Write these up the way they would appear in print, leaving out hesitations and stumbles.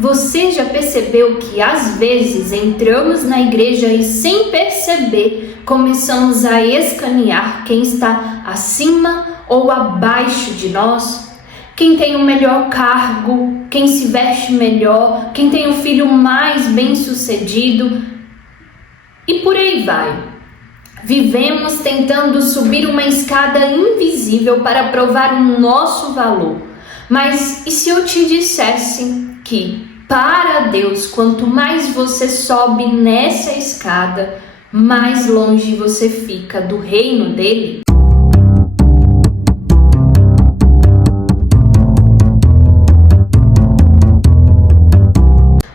Você já percebeu que às vezes entramos na igreja e sem perceber começamos a escanear quem está acima ou abaixo de nós? Quem tem o melhor cargo, quem se veste melhor, quem tem o filho mais bem-sucedido e por aí vai. Vivemos tentando subir uma escada invisível para provar o nosso valor. Mas e se eu te dissesse que, para Deus, quanto mais você sobe nessa escada, mais longe você fica do reino dele?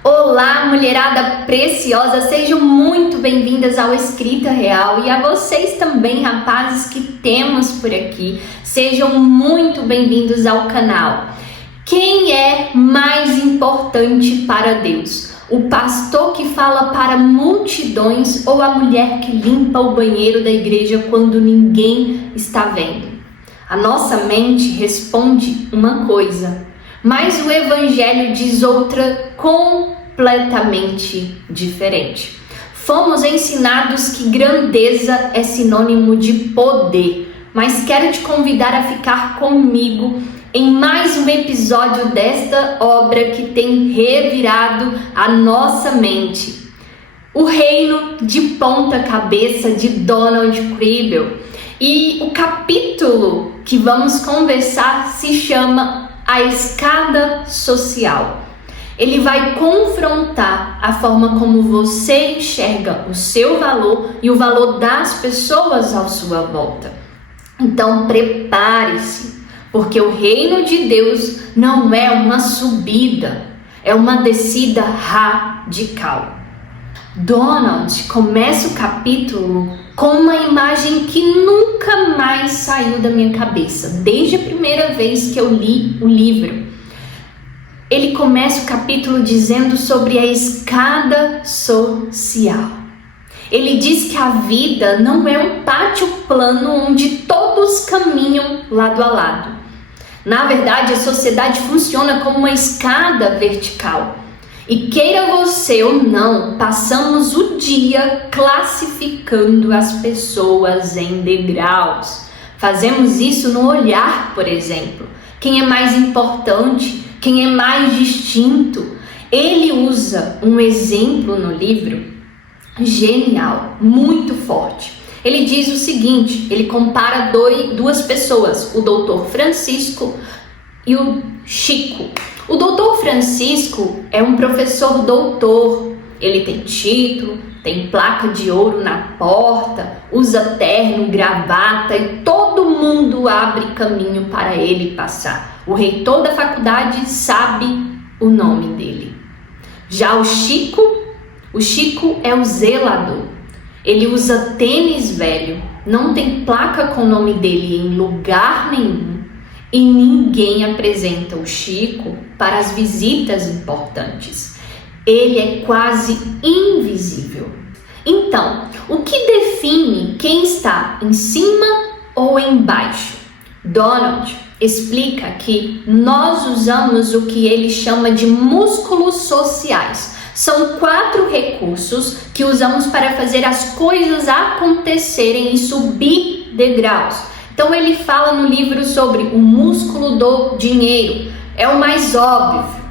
Olá, mulherada preciosa, sejam muito bem-vindas ao Escrita Real e a vocês também, rapazes que temos por aqui, sejam muito bem-vindos ao canal. Quem é mais importante para Deus? O pastor que fala para multidões ou a mulher que limpa o banheiro da igreja quando ninguém está vendo? A nossa mente responde uma coisa, mas o evangelho diz outra completamente diferente. Fomos ensinados que grandeza é sinônimo de poder, mas quero te convidar a ficar comigo em mais um episódio desta obra que tem revirado a nossa mente. O Reino de Ponta Cabeça, de Donald Kribel. E o capítulo que vamos conversar se chama A Escada Social. Ele vai confrontar a forma como você enxerga o seu valor e o valor das pessoas à sua volta. Então prepare-se, porque o reino de Deus não é uma subida, é uma descida radical. Donald começa o capítulo com uma imagem que nunca mais saiu da minha cabeça, desde a primeira vez que eu li o livro. Ele começa o capítulo dizendo sobre a escada social. Ele diz que a vida não é um pátio plano onde todos caminham lado a lado. Na verdade, a sociedade funciona como uma escada vertical. E queira você ou não, passamos o dia classificando as pessoas em degraus. Fazemos isso no olhar, por exemplo. Quem é mais importante? Quem é mais distinto? Ele usa um exemplo no livro genial, muito forte. Ele diz o seguinte, ele compara duas pessoas, o Dr. Francisco e o Chico. O Dr. Francisco é um professor doutor, ele tem título, tem placa de ouro na porta, usa terno, gravata e todo mundo abre caminho para ele passar. O reitor da faculdade sabe o nome dele. Já o Chico é o zelador. Ele usa tênis velho, não tem placa com o nome dele em lugar nenhum e ninguém apresenta o Chico para as visitas importantes. Ele é quase invisível. Então, o que define quem está em cima ou embaixo? Donald explica que nós usamos o que ele chama de músculos sociais. São 4 recursos que usamos para fazer as coisas acontecerem e subir degraus. Então ele fala no livro sobre o músculo do dinheiro. É o mais óbvio.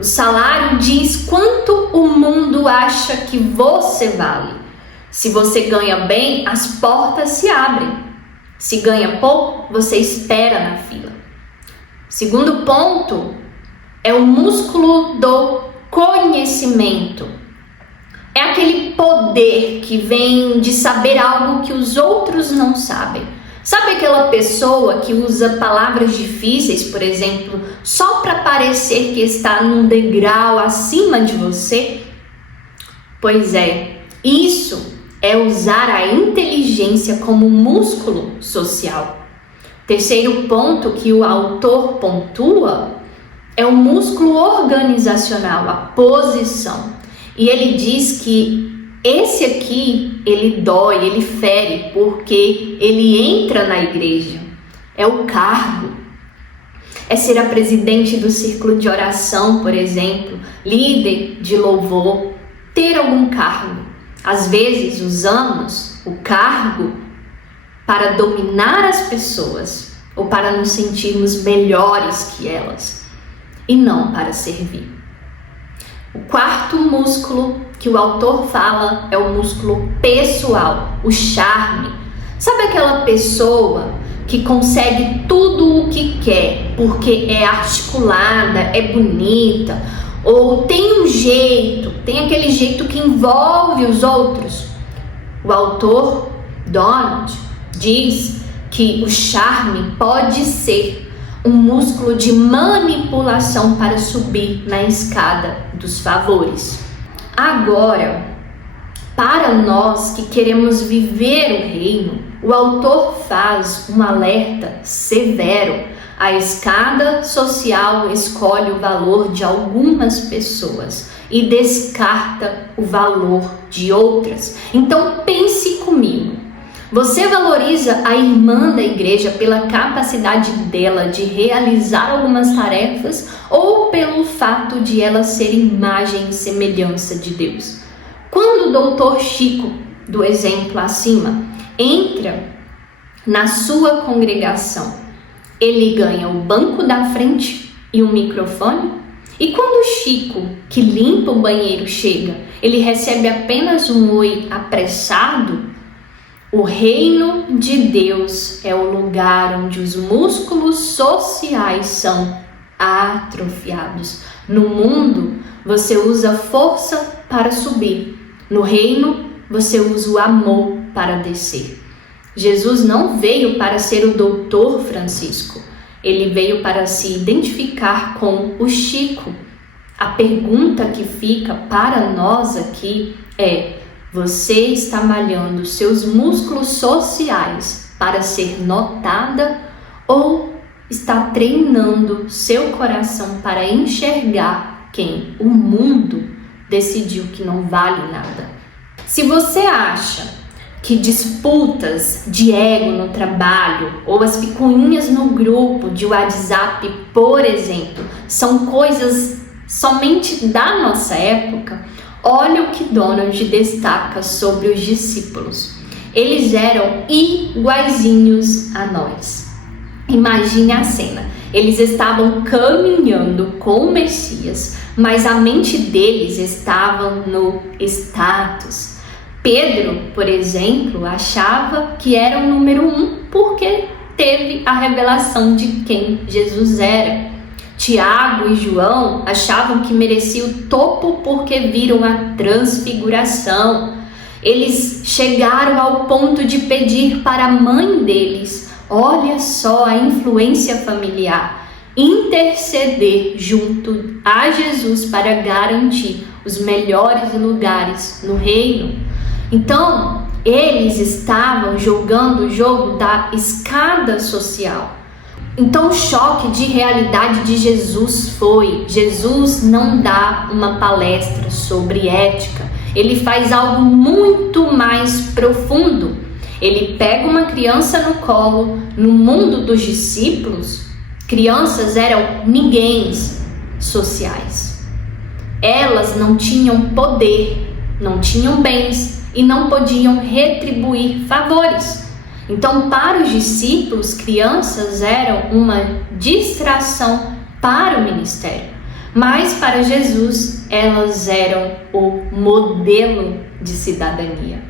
O salário diz quanto o mundo acha que você vale. Se você ganha bem, as portas se abrem. Se ganha pouco, você espera na fila. Segundo ponto é o músculo do conhecimento. É aquele poder que vem de saber algo que os outros não sabem. Sabe aquela pessoa que usa palavras difíceis, por exemplo, só para parecer que está num degrau acima de você? Pois é, isso é usar a inteligência como músculo social. Terceiro ponto que o autor pontua é o músculo organizacional, a posição. E ele diz que esse aqui, ele dói, ele fere, porque ele entra na igreja. É o cargo. É ser a presidente do círculo de oração, por exemplo, líder de louvor, ter algum cargo. Às vezes usamos o cargo para dominar as pessoas ou para nos sentirmos melhores que elas e não para servir. O quarto músculo que o autor fala é o músculo pessoal, o charme. Sabe aquela pessoa que consegue tudo o que quer porque é articulada, é bonita, ou tem um jeito, tem aquele jeito que envolve os outros? O autor Donald diz que o charme pode ser um músculo de manipulação para subir na escada dos favores. Agora, para nós que queremos viver o reino, o autor faz um alerta severo. A escada social escolhe o valor de algumas pessoas e descarta o valor de outras. Então pense comigo. Você valoriza a irmã da igreja pela capacidade dela de realizar algumas tarefas ou pelo fato de ela ser imagem e semelhança de Deus? Quando o doutor Chico, do exemplo acima, entra na sua congregação, ele ganha o banco da frente e um microfone? E quando o Chico, que limpa o banheiro, chega, ele recebe apenas um oi apressado? O reino de Deus é o lugar onde os músculos sociais são atrofiados. No mundo, você usa força para subir. No reino, você usa o amor para descer. Jesus não veio para ser o doutor Francisco. Ele veio para se identificar com o Chico. A pergunta que fica para nós aqui é: você está malhando seus músculos sociais para ser notada ou está treinando seu coração para enxergar quem o mundo decidiu que não vale nada? Se você acha que disputas de ego no trabalho ou as picuinhas no grupo de WhatsApp, por exemplo, são coisas somente da nossa época, olha o que Donald destaca sobre os discípulos. Eles eram iguaizinhos a nós. Imagine a cena. Eles estavam caminhando com o Messias, mas a mente deles estava no status. Pedro, por exemplo, achava que era o número 1 porque teve a revelação de quem Jesus era. Tiago e João achavam que mereciam o topo porque viram a transfiguração. Eles chegaram ao ponto de pedir para a mãe deles, olha só a influência familiar, interceder junto a Jesus para garantir os melhores lugares no reino. Então, eles estavam jogando o jogo da escada social. Então o choque de realidade de Jesus foi: Jesus não dá uma palestra sobre ética, ele faz algo muito mais profundo. Ele pega uma criança no colo. No mundo dos discípulos, crianças eram ninguéms sociais. Elas não tinham poder, não tinham bens e não podiam retribuir favores. Então, para os discípulos, crianças eram uma distração para o ministério. Mas para Jesus, elas eram o modelo de cidadania.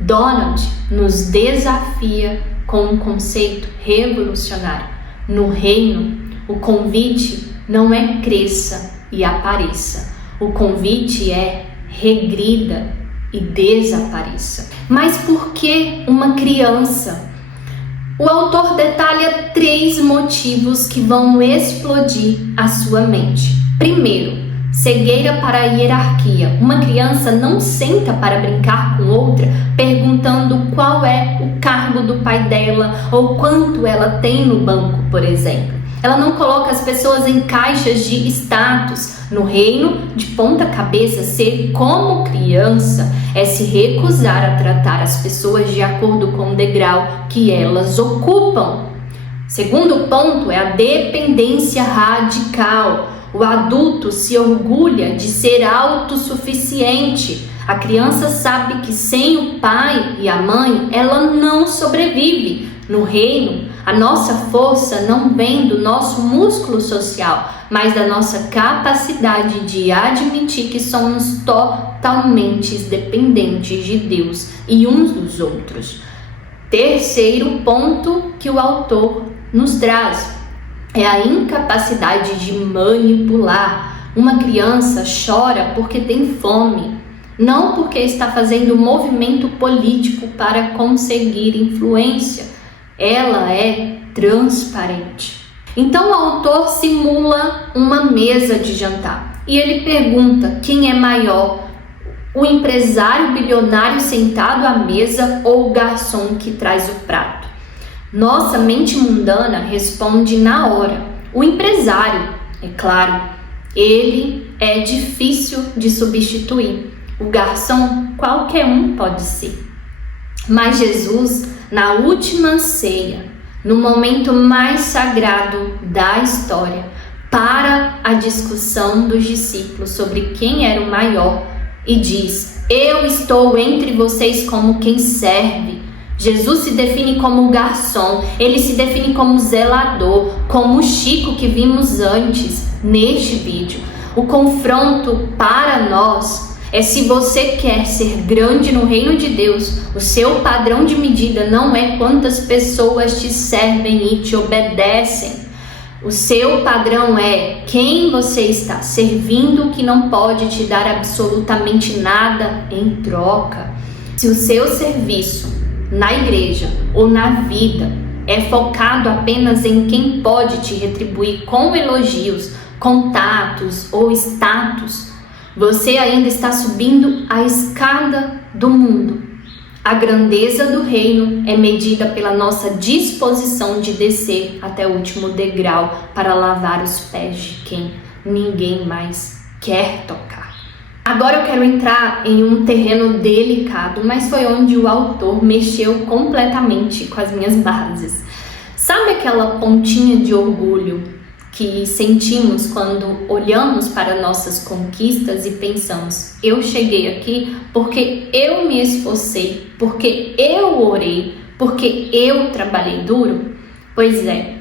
Donald nos desafia com um conceito revolucionário. No reino, o convite não é cresça e apareça. O convite é regrida e desapareça. Mas por que uma criança? O autor detalha 3 motivos que vão explodir a sua mente. Primeiro, cegueira para a hierarquia. Uma criança não senta para brincar com outra perguntando qual é o cargo do pai dela ou quanto ela tem no banco, por exemplo. Ela não coloca as pessoas em caixas de status. No reino, de ponta cabeça, ser como criança é se recusar a tratar as pessoas de acordo com o degrau que elas ocupam. Segundo ponto é a dependência radical. O adulto se orgulha de ser autossuficiente. A criança sabe que sem o pai e a mãe ela não sobrevive. No reino, a nossa força não vem do nosso músculo social, mas da nossa capacidade de admitir que somos totalmente dependentes de Deus e uns dos outros. Terceiro ponto que o autor nos traz é a incapacidade de manipular. Uma criança chora porque tem fome, não porque está fazendo um movimento político para conseguir influência. Ela é transparente. Então o autor simula uma mesa de jantar e ele pergunta quem é maior, o empresário bilionário sentado à mesa ou o garçom que traz o prato. Nossa mente mundana responde na hora. O empresário, é claro, ele é difícil de substituir. O garçom, qualquer um pode ser. Mas Jesus, na última ceia, no momento mais sagrado da história, para a discussão dos discípulos sobre quem era o maior e diz: eu estou entre vocês como quem serve. Jesus se define como garçom, ele se define como zelador, como o Chico que vimos antes neste vídeo. O confronto para nós é: se você quer ser grande no reino de Deus, o seu padrão de medida não é quantas pessoas te servem e te obedecem. O seu padrão é quem você está servindo, que não pode te dar absolutamente nada em troca. Se o seu serviço na igreja ou na vida é focado apenas em quem pode te retribuir com elogios, contatos ou status, você ainda está subindo a escada do mundo. A grandeza do reino é medida pela nossa disposição de descer até o último degrau para lavar os pés de quem ninguém mais quer tocar. Agora eu quero entrar em um terreno delicado, mas foi onde o autor mexeu completamente com as minhas bases. Sabe aquela pontinha de orgulho que sentimos quando olhamos para nossas conquistas e pensamos: eu cheguei aqui porque eu me esforcei, porque eu orei, porque eu trabalhei duro? Pois é,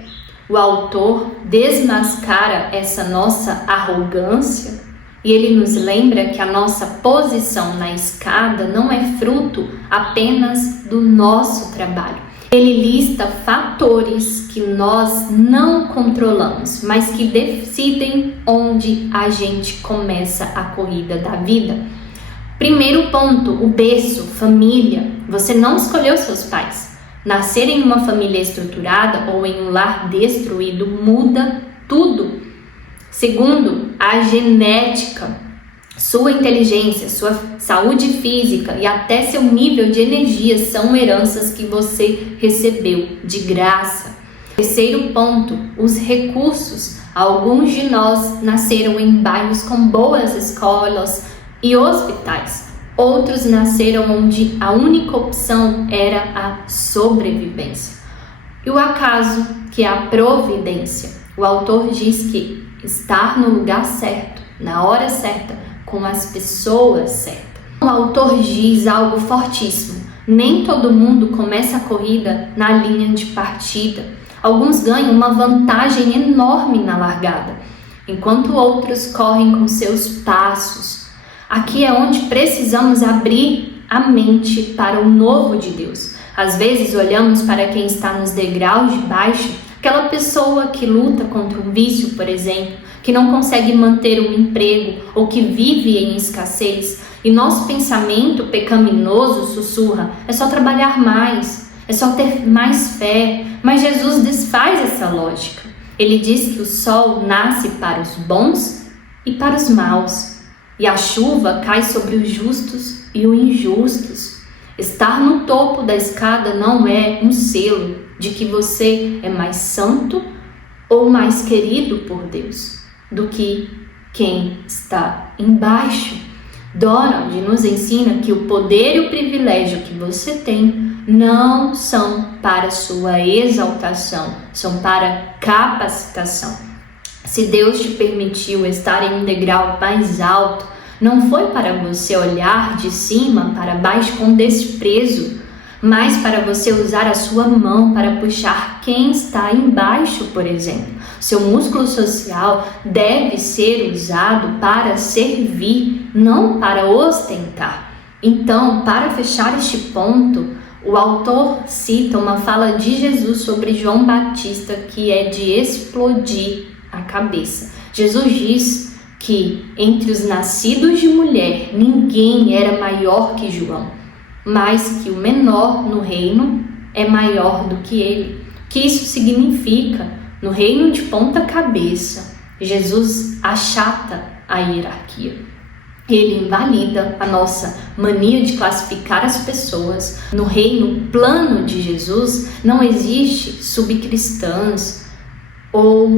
o autor desmascara essa nossa arrogância e ele nos lembra que a nossa posição na escada não é fruto apenas do nosso trabalho. Ele lista fatores que nós não controlamos, mas que decidem onde a gente começa a corrida da vida. Primeiro ponto, o berço, família. Você não escolheu seus pais. Nascer em uma família estruturada ou em um lar destruído muda tudo. Segundo, a genética. Sua inteligência, sua saúde física e até seu nível de energia são heranças que você recebeu de graça. Terceiro ponto, os recursos. Alguns de nós nasceram em bairros com boas escolas e hospitais. Outros nasceram onde a única opção era a sobrevivência. E o acaso, que é a providência. O autor diz que estar no lugar certo, na hora certa, com as pessoas certas. O autor diz algo fortíssimo: nem todo mundo começa a corrida na linha de partida. Alguns ganham uma vantagem enorme na largada, enquanto outros correm com seus passos. Aqui é onde precisamos abrir a mente para o novo de Deus. Às vezes olhamos para quem está nos degraus de baixo, aquela pessoa que luta contra um vício, por exemplo, que não consegue manter um emprego ou que vive em escassez, e nosso pensamento pecaminoso sussurra: é só trabalhar mais, é só ter mais fé. Mas Jesus desfaz essa lógica. Ele diz que o sol nasce para os bons e para os maus, e a chuva cai sobre os justos e os injustos. Estar no topo da escada não é um selo de que você é mais santo ou mais querido por Deus do que quem está embaixo. Donald nos ensina que o poder e o privilégio que você tem não são para sua exaltação, são para capacitação. Se Deus te permitiu estar em um degrau mais alto, não foi para você olhar de cima para baixo com desprezo, mas para você usar a sua mão para puxar quem está embaixo, por exemplo. Seu músculo social deve ser usado para servir, não para ostentar. Então, para fechar este ponto, o autor cita uma fala de Jesus sobre João Batista que é de explodir a cabeça. Jesus diz que entre os nascidos de mulher ninguém era maior que João, mas que o menor no reino é maior do que ele. O que isso significa? No reino de ponta cabeça, Jesus achata a hierarquia. Ele invalida a nossa mania de classificar as pessoas. No reino plano de Jesus não existe subcristãs ou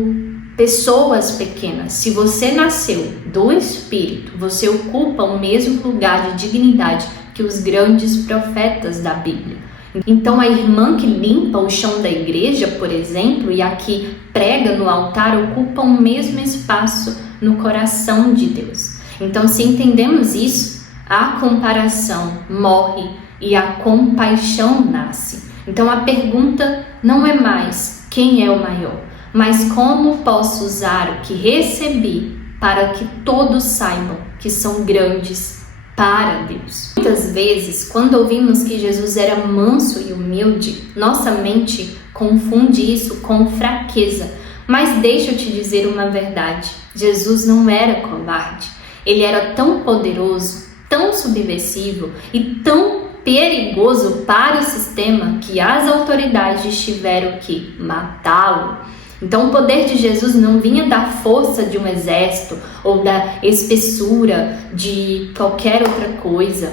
pessoas pequenas. Se você nasceu do Espírito, você ocupa o mesmo lugar de dignidade que os grandes profetas da Bíblia. Então a irmã que limpa o chão da igreja, por exemplo, e a que prega no altar, ocupa o mesmo espaço no coração de Deus. Então, se entendemos isso, a comparação morre e a compaixão nasce. Então a pergunta não é mais quem é o maior, mas como posso usar o que recebi para que todos saibam que são grandes para Deus. Muitas vezes, quando ouvimos que Jesus era manso e humilde, nossa mente confunde isso com fraqueza. Mas deixa eu te dizer uma verdade: Jesus não era covarde. Ele era tão poderoso, tão subversivo e tão perigoso para o sistema que as autoridades tiveram que matá-lo. Então o poder de Jesus não vinha da força de um exército ou da espessura de qualquer outra coisa,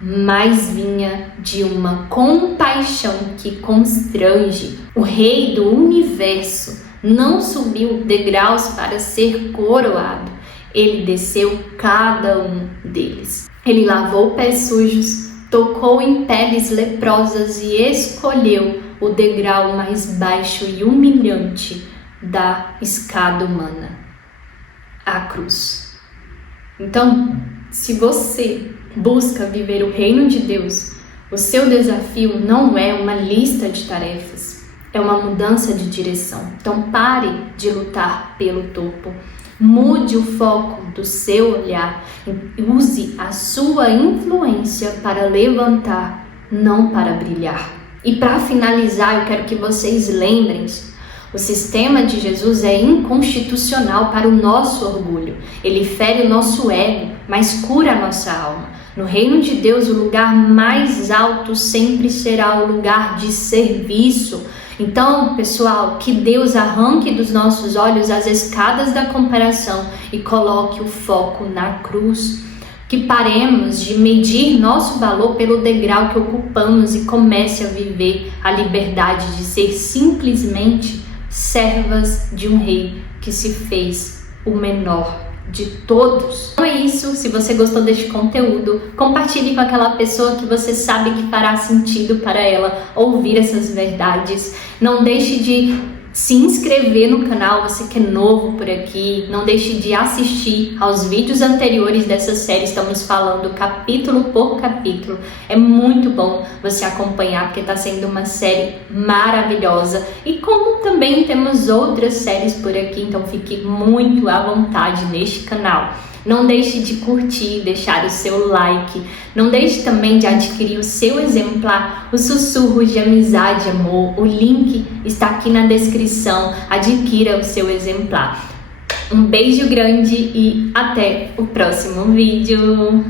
mas vinha de uma compaixão que constrange. O rei do universo não subiu degraus para ser coroado, ele desceu cada um deles. Ele lavou pés sujos, tocou em peles leprosas e escolheu o degrau mais baixo e humilhante da escada humana, a cruz. Então, se você busca viver o reino de Deus, o seu desafio não é uma lista de tarefas, é uma mudança de direção. Então pare de lutar pelo topo, mude o foco do seu olhar, use a sua influência para levantar, não para brilhar. E para finalizar, eu quero que vocês lembrem-se: o sistema de Jesus é inconstitucional para o nosso orgulho. Ele fere o nosso ego, mas cura a nossa alma. No reino de Deus, o lugar mais alto sempre será o lugar de serviço. Então, pessoal, que Deus arranque dos nossos olhos as escadas da comparação e coloque o foco na cruz. Que paremos de medir nosso valor pelo degrau que ocupamos e comece a viver a liberdade de ser simplesmente servas de um rei que se fez o menor de todos. Então é isso. Se você gostou deste conteúdo, compartilhe com aquela pessoa que você sabe que fará sentido para ela ouvir essas verdades. Não deixe de se inscrever no canal, você que é novo por aqui. Não deixe de assistir aos vídeos anteriores dessa série. Estamos falando capítulo por capítulo. É muito bom você acompanhar, porque está sendo uma série maravilhosa. E como também temos outras séries por aqui, então fique muito à vontade neste canal. Não deixe de curtir, deixar o seu like. Não deixe também de adquirir o seu exemplar, o Sussurros de Amizade e Amor. O link está aqui na descrição. Adquira o seu exemplar. Um beijo grande e até o próximo vídeo.